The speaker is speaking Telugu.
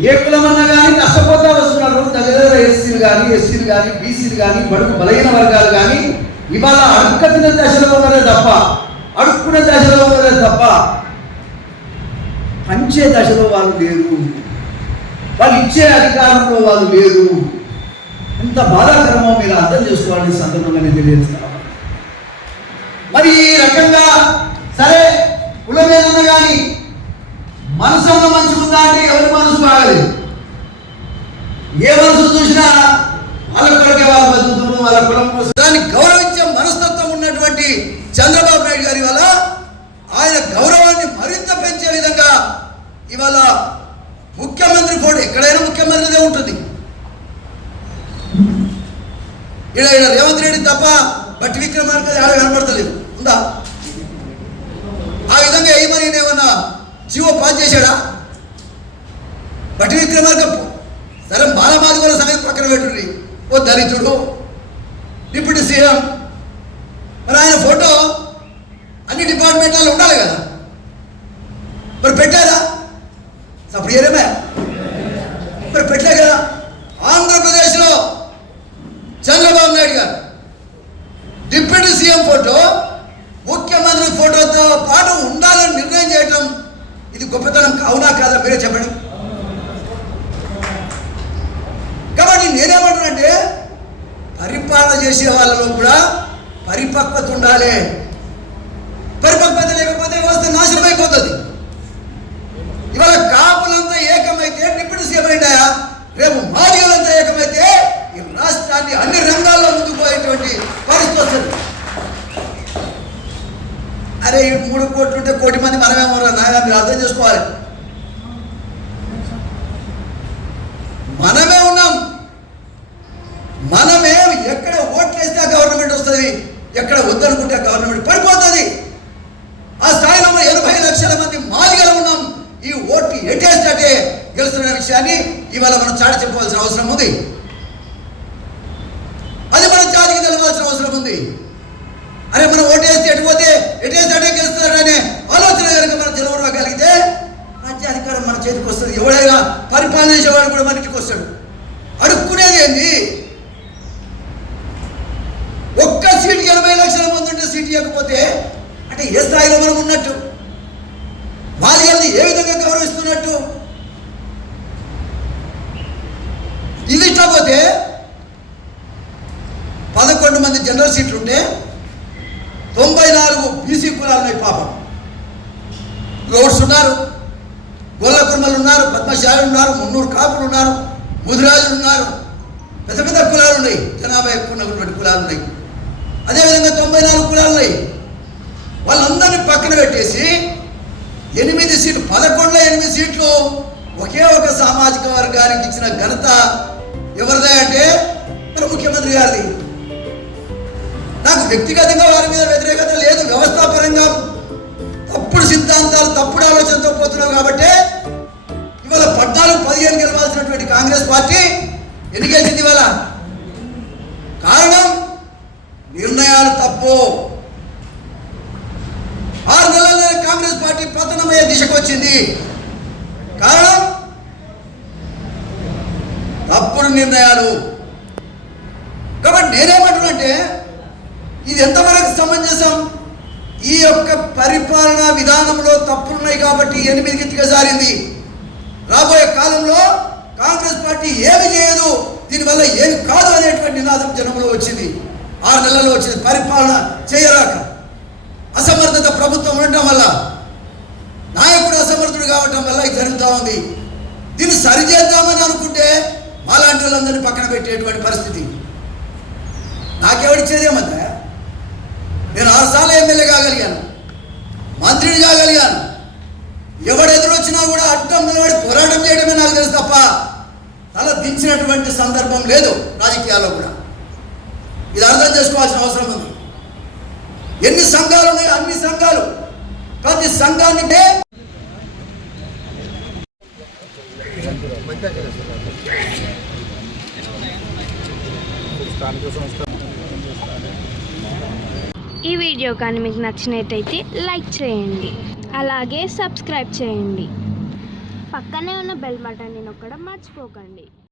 ఏ కులమన్నా కానీ నష్టపోతా వస్తున్నారు. దగ్గర ఎస్సీలు కానీ ఎస్సీలు కానీ బీసీలు కానీ బడుకు బలహీన వర్గాలు కానీ ఇవాళ అడుక్కున్న దశలో ఉన్నదే తప్ప అడుక్కున్న దశలో ఉన్నదే తప్ప పంచే దశలో వాళ్ళు లేరు. వాళ్ళు ఇచ్చే అధికారంలో వాళ్ళు లేరు. ఎంత బాధాకరమో మీరు అర్థం చేసుకోవాలని సందర్భంగా నేను మరి ఈ రకంగా సరే కులమేదన్న కానీ మనసున్న అన్న మనసు బాగలేదు? ఏ మనసు చూసినా వాళ్ళ కొరకే వాళ్ళ బతుకుతున్నారు వాళ్ళ కులం కోసం. దాన్ని గౌరవించే మనస్తత్వం ఉన్నటువంటి చంద్రబాబు నాయుడు గారి వల్ల ఆయన గౌరవాన్ని మరింత పెంచే విధంగా ఇవాళ ముఖ్యమంత్రి ఫోటో ఎక్కడైనా ముఖ్యమంత్రిదే ఉంటుంది. ఇక్కడ ఈయన రేవంత్ రెడ్డి తప్ప బట్టి విక్రమార్క ఆడ కనబడతలేదు. ఉందా? ఆ విధంగా ఏమని ఏమన్నా జీవో పాస్ చేశాడా బట్టి విక్రమార్క సరే బాలమాదిగోల సంగతి పక్కన పెట్టుర్రి ఓ దళితుడు డిప్యూటీ సీఎం మరి ఆయన ఫోటో అన్ని డిపార్ట్మెంట్లలో ఉండాలి కదా. మరి పెట్టారా? అప్పుడు ఏరేమే మరి పెట్టలే కదా. ఆంధ్రప్రదేశ్లో చంద్రబాబు నాయుడు గారు. డిప్యూటీ సీఎం ఫోటో ముఖ్యమంత్రి ఫోటోతో పాటు ఉండాలని నిర్ణయం చేయటం ఇది గొప్పతనం అవునా కాదా మీరే చెప్పండి కాబట్టి నేనేమంటానంటే పరిపాలన చేసే వాళ్ళలో కూడా పరిపక్వత ఉండాలి. పరిపక్వత లేకపోతే వ్యవస్థ నాశనం అయిపోతుంది. ఇవాళ కాపులంతా ఏకమైతే డిప్యూటీ సీఎం అయింటాయా రేపు మాదిగలంతా ఏకమైతే ఈ రాష్ట్రాన్ని అన్ని రంగాల్లో ముందుకు పోయేటువంటి పరిస్థితి వస్తుంది. అరే ఈ మూడు కోట్లు ఉంటే కోటి మంది మనమేమో నాయన మీరు అర్థం చేసుకోవాలి మనమే ఉన్నాం మనమే ఎక్కడ ఓట్లేస్తే ఆ పడిపోతుంది. ఎక్కడ వద్దనుకుంటే గవర్నమెంట్ పడిపోతుంది. ఆ స్థాయిలో మనం ఎనభై లక్షల మంది మాదిగలు ఉన్నాం. ఈ ఓట్లు ఎటేస్తే గెలుస్తున్న విషయాన్ని ఇవాళ మనం చాటి చెప్పవలసిన అవసరం ఉంది. అది మనం జాతికి తెలవాల్సిన అవసరం ఉంది. అరే మనం ఓటేస్తే ఎటుపోతే ఎటేస్తే అటే గెలుస్తున్నాడనే ఆలోచన కనుక మనం జనవరగలిగితే రాజ్యాధికారం మన చేతికి వస్తుంది. ఎవడైనా పరిపాలన చేసేవాడు కూడా మన ఇంటికి వస్తాడు అడుక్కునేది ఏంది ఒక్క సీటుకి ఎనభై లక్షల మంది ఉంటే సీట్ ఇవ్వకపోతే అంటే ఏ స్థాయిలో మనం ఉన్నట్టు వాళ్ళని ఏ విధంగా గౌరవిస్తున్నట్టు. ఇది ఇట్లా పదకొండు మంది జనరల్ సీట్లు ఉంటే తొంభై నాలుగు బీసీ కులాలు ఉన్నాయి పాపం. గౌడ్స్ ఉన్నారు గొల్ల కుర్మలు ఉన్నారు పద్మశాలి ఉన్నారు మున్నూరు కాపులు ఉన్నారు ముదిరాజులు ఉన్నారు. పెద్ద పెద్ద కులాలు ఉన్నాయి జనాభా ఎక్కువ ఉన్నటువంటి కులాలు ఉన్నాయి. అదేవిధంగా తొంభై నాలుగు కులాలు ఉన్నాయి. వాళ్ళందరినీ పక్కన పెట్టేసి ఎనిమిది సీట్లు పదకొండులో ఎనిమిది సీట్లు ఒకే ఒక సామాజిక వర్గానికి ఇచ్చిన ఘనత ఎవరిదే అంటే మన ముఖ్యమంత్రి గారిది. నాకు వ్యక్తిగతంగా వారి మీద వ్యతిరేకత లేదు వ్యవస్థాపరంగా తప్పు. ఆరు నెలల్లో కాంగ్రెస్ పార్టీ పతనమయ్యే దిశకు వచ్చింది. కారణం? తప్పుడు నిర్ణయాలు. కాబట్టి నేనేమంటున్నంటే ఇది ఎంతవరకు సమంజసం? ఈ యొక్క పరిపాలనా విధానంలో తప్పులున్నాయి కాబట్టి ఎనిమిదికి జారింది. రాబోయే కాలంలో కాంగ్రెస్ పార్టీ ఏమి చేయదు. దీనివల్ల ఏమి కాదు అనేటువంటి నినాదం జనంలో వచ్చింది. ఆరు నెలల్లో వచ్చింది పరిపాలన చేయరాక అసమర్థత ప్రభుత్వం ఉండటం వల్ల నాయకుడు అసమర్థుడు కావటం వల్ల ఇది జరుగుతూ ఉంది. దీన్ని సరిచేద్దామని అనుకుంటే మాలాంటి వాళ్ళందరినీ పక్కన పెట్టేటువంటి పరిస్థితి. నాకెవడిచ్చేదేమంతా నేను ఆరు సార్లు ఎమ్మెల్యే కాగలిగాను మంత్రిని కాగలిగాను. ఎవడు ఎదురొచ్చినా కూడా అడ్డం నిలబడి పోరాటం చేయడమే నాకు తెలుసు తప్ప తల దించినటువంటి సందర్భం లేదు రాజకీయాల్లో కూడా. ఇది అర్థం చేసుకోవాల్సిన అవసరం ఉంది. ఎన్ని సంఘాలు ఉన్నాయి? అన్ని సంఘాలు. ప్రతి సంఘానికి ఈ వీడియో కానీ మీకు నచ్చినట్టయితే లైక్ చేయండి. అలాగే సబ్స్క్రైబ్ చేయండి. పక్కనే ఉన్న బెల్ బటన్ని నొక్కడం మర్చిపోకండి.